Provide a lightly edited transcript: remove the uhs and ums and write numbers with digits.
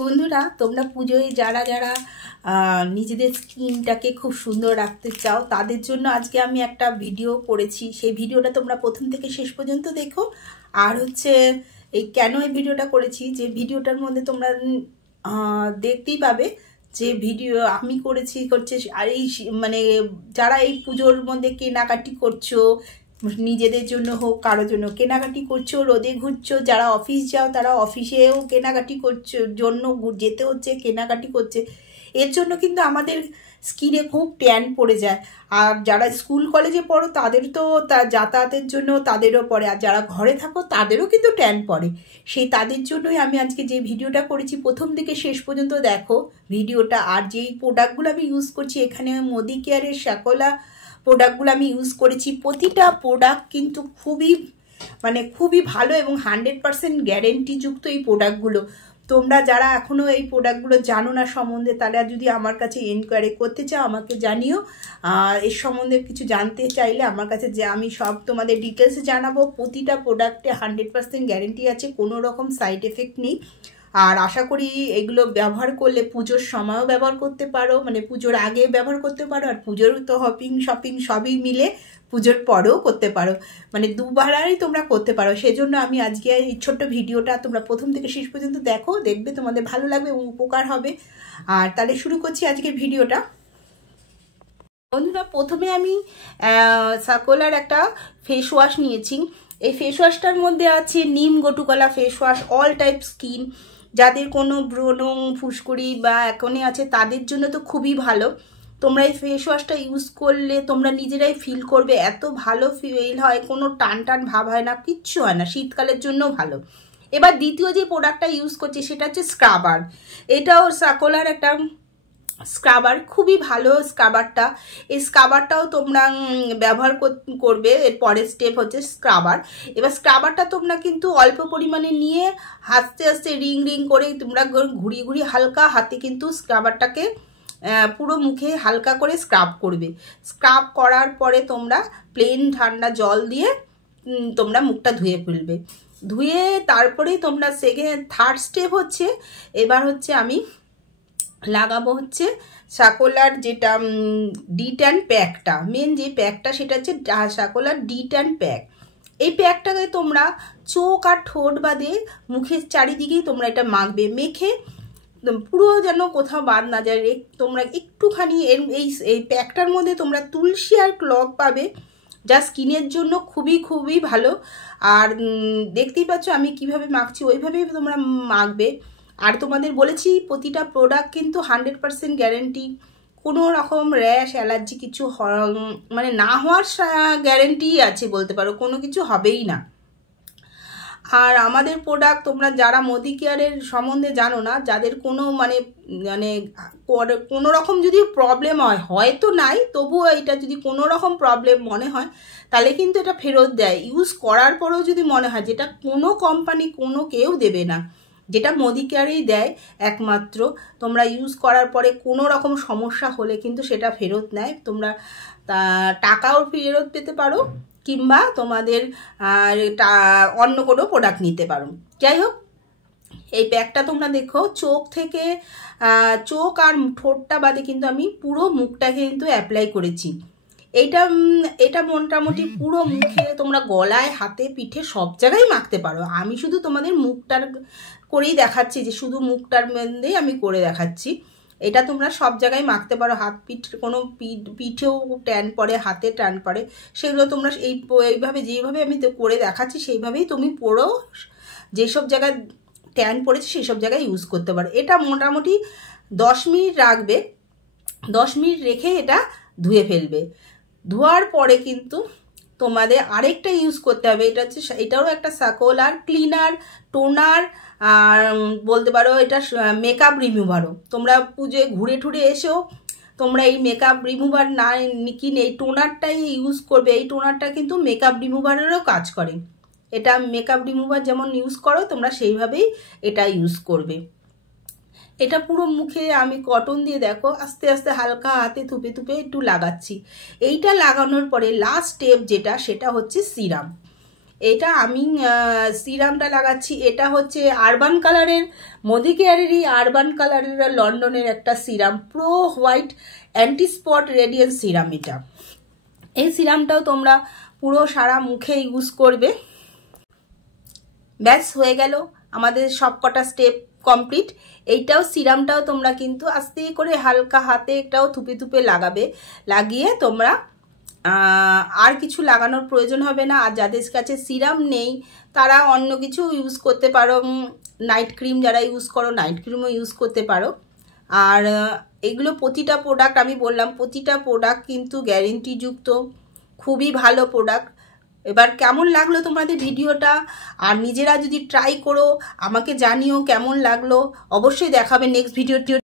বন্ধুরা, তোমরা পুজোয় যারা যারা নিজেদের স্কিনটাকে খুব সুন্দর রাখতে চাও তাদের জন্য আজকে আমি একটা ভিডিও করেছি। সেই ভিডিওটা তোমরা প্রথম থেকে শেষ পর্যন্ত দেখো। আর হচ্ছে এই কেন এই ভিডিওটা করেছি, যে ভিডিওটার মধ্যে তোমরা দেখতেই পাবে যে ভিডিও আমি করেছি আর এই মানে যারা এই পুজোর মধ্যে কেনাকাটি করছো, নিজেদের জন্য হোক কারোর জন্য কেনাকাটি করছো, রোদে ঘুরছো, যারা অফিস যাও তারা অফিসেও কেনাকাটি করছো, জন্য যেতে হচ্ছে, কেনাকাটি করছে, এর জন্য কিন্তু আমাদের স্কিনে খুব ট্যান পড়ে যায়। আর যারা স্কুল কলেজে পড়ো তাদের তো যাতায়াতের জন্য তাদেরও পড়ে, আর যারা ঘরে থাকো তাদেরও কিন্তু ট্যান পড়ে। সেই তাদের জন্যই আমি আজকে যে ভিডিওটা করেছি, প্রথম থেকে শেষ পর্যন্ত দেখো ভিডিওটা। আর যেই প্রোডাক্টগুলো আমি ইউজ করছি, এখানে মোদি কেয়ারের সাকোলা প্রোডাক্টগুলো আমি ইউজ করেছি। প্রতিটা প্রোডাক্ট কিন্তু খুবই ভালো এবং 100% গ্যারেন্টিযুক্ত এই প্রোডাক্টগুলো। তোমরা যারা এখনও এই প্রোডাক্টগুলো জানো না সম্বন্ধে, তারা যদি আমার কাছে এনকোয়ারি করতে চাও আমাকে জানিও। এর সম্বন্ধে কিছু জানতে চাইলে আমার কাছে যে আমি সব তোমাদের ডিটেলসে জানাবো। প্রতিটা প্রোডাক্টে 100% গ্যারেন্টি আছে, কোনো রকম সাইড এফেক্ট নেই। আর আশা করি এগুলো ব্যবহার করলে পুজোর সময়ও ব্যবহার করতে পারো, মানে পুজোর আগে ব্যবহার করতে পারো, আর পুজোর তো শপিং সবই মিলে পুজোর পরেও করতে পারো, মানে দুবারই তোমরা করতে পারো। সেজন্য আমি আজকে এই ছোট্ট ভিডিওটা তোমরা প্রথম থেকে শেষ পর্যন্ত দেখো, দেখবে তোমাদের ভালো লাগবে এবং উপকার হবে। আর তাহলে শুরু করছি আজকের ভিডিওটা। বন্ধুরা, প্রথমে আমি সাকোলার একটা ফেস ওয়াশ নিয়েছি। এই ফেস ওয়াশটার মধ্যে আছে নিম গটুকলা face wash, all type skin. যাদের কোনো ব্রণ ফুসকুড়ি বা একনে আছে তাদের জন্য তো খুবই ভালো। তোমরা এই ফেস ওয়াশটা ইউজ করলে তোমরা নিজেরাই ফিল করবে, এত ভালো ফিল হয়, কোনো টান টান ভাব হয় না, কিচ্ছু হয় না, শীতকালের জন্য ভালো। এবার দ্বিতীয় যে প্রোডাক্টটা ইউজ করছি সেটা হচ্ছে স্ক্রাবার। এটাও সাকোলার একটা স্ক্রাবার, খুবই ভালো স্ক্রাবারটা। এই স্ক্রাবারটাও তোমরা ব্যবহার করবে। এর পরের স্টেপ হচ্ছে স্ক্রাবার। এবার স্ক্রাবারটা তোমরা কিন্তু অল্প পরিমাণে নিয়ে আস্তে আস্তে রিং রিং করে তোমরা ঘুরিয়ে ঘুরিয়ে হালকা হাতে কিন্তু স্ক্রাবারটাকে পুরো মুখে হালকা করে স্ক্রাব করবে। স্ক্রাব করার পরে তোমরা প্লেন ঠান্ডা জল দিয়ে তোমরা মুখটা ধুয়ে ফেলবে। ধুয়ে তারপরেই তোমরা থার্ড স্টেপ হচ্ছে, এবার হচ্ছে আমি লাগাবো হচ্ছে সাকোলার যেটা ডিট্যান প্যাকটা। মেন যে প্যাকটা সেটা হচ্ছে সাকোলার ডিট্যান প্যাক। এই প্যাকটাকে তোমরা চোখ আর ঠোঁট বাদে মুখের চারিদিকেই তোমরা এটা মাখবে। মেখে পুরো যেন কোথাও বাদ না যায়, তোমরা একটুখানি এই প্যাকটার মধ্যে তোমরা তুলসী আর ক্লভ পাবে, যা স্কিনের জন্য খুবই খুবই ভালো। আর দেখতেই পাচ্ছ আমি কিভাবে মাখছি, ওইভাবেই তোমরা মাখবে। আর তোমাদের বলেছি প্রতিটা প্রোডাক্ট কিন্তু 100% গ্যারেন্টি, কোনো রকম র্যাশ অ্যালার্জি কিছু মানে না হওয়ার গ্যারেন্টি আছে বলতে পারো, কোনো কিছু হবেই না। আর আমাদের প্রোডাক্ট তোমরা যারা মোদি কেয়ারের সম্বন্ধে জানো না, যাদের কোনো মানে কোনো রকম যদি প্রবলেম হয়, হয়তো নাই, তবুও এটা যদি কোনো রকম প্রবলেম মনে হয় তাহলে কিন্তু এটা ফেরত দেয়। ইউজ করার পরেও যদি মনে হয়, যেটা কোনো কোম্পানি কেউ দেবে না, যেটা মোদি কেয়ারেই দেয় একমাত্র। তোমরা ইউজ করার পরে কোনো রকম সমস্যা হলে কিন্তু সেটা ফেরত নেয়, তোমরা টাকাও ফেরত পেতে পারো, কিংবা তোমাদের অন্য কোনো প্রোডাক্ট নিতে পারো। যাই হোক, এই প্যাকটা তোমরা দেখো চোখ আর ঠোঁটটা বাদে কিন্তু আমি পুরো মুখটাকে কিন্তু অ্যাপ্লাই করেছি। এটা মোটামুটি পুরো মুখে, তোমরা গলায়, হাতে, পিঠে সব জায়গায় মাখতে পারো। আমি শুধু তোমাদের মুখটার করেই দেখাচ্ছি, যে শুধু মুখটার মধ্যেই আমি করে দেখাচ্ছি। এটা তোমরা সব জায়গায় মাখতে পারো, হাত পিঠ, কোনো পিঠেও ট্যান পড়ে, হাতে ট্যান পড়ে, সেগুলো তোমরা এইভাবে যেভাবে আমি করে দেখাচ্ছি সেইভাবেই তুমি পুরো যেসব জায়গায় ট্যান পড়েছে সেই সব জায়গায় ইউজ করতে পারো। এটা মোটামুটি 10 মিনিট রাখবে, 10 মিনিট রেখে এটা ধুয়ে ফেলবে। ধোয়ার পরে কিন্তু তোমাদের আরেকটা ইউজ করতে হবে, এটাও একটা সাকোলার ক্লিনার টোনার, আর বলতে পারো এটা মেকআপ রিমুভারও। তোমরা পুজোয় ঘুরে ঠুরে এসেও তোমরা এই মেকআপ রিমুভার না কিনে এই টোনারটাই ইউজ করবে। এই টোনারটা কিন্তু মেকআপ রিমুভারেরও কাজ করে। এটা মেকআপ রিমুভার যেমন ইউজ করো তোমরা সেইভাবেই এটা ইউজ করবে। এটা পুরো মুখে আমি কটন দিয়ে দেখো আস্তে আস্তে হালকা হাতে থুপে থুপে একটু লাগাচ্ছি। এইটা লাগানোর পরে লাস্ট স্টেপ যেটা, সেটা হচ্ছে সিরাম। এটা আমি সিরামটা লাগাচ্ছি, এটা হচ্ছে আরবান কালারের, মোদি কেয়ারেরই আরবান কালারের লন্ডনের একটা serum, pro white anti spot radiance serum. এটা এই সিরামটাও তোমরা পুরো সারা মুখে ইউজ করবে। ব্যাস হয়ে গেল আমাদের সবকটা স্টেপ কমপ্লিট। এইটাও সিরামটাও তোমরা কিন্তু আস্তে করে হালকা হাতে একটাও থুপে থুপে লাগাবে, লাগিয়ে তোমরা আর কিছু লাগানোর প্রয়োজন হবে না। আর যাদের কাছে সিরাম নেই তারা অন্য কিছু ইউজ করতে পারো, নাইট ক্রিম যারা ইউজ করো নাইট ক্রিমও ইউজ করতে পারো। আর এগুলো প্রতিটা প্রোডাক্ট আমি বললাম, প্রতিটা প্রোডাক্ট কিন্তু গ্যারেন্টিযুক্ত, খুবই ভালো প্রোডাক্ট। এবার কেমন লাগলো তোমাদের ভিডিওটা, আর নিজেরা যদি ট্রাই করো আমাকে জানিও কেমন লাগলো, অবশ্যই দেখাবে নেক্সট ভিডিওটি।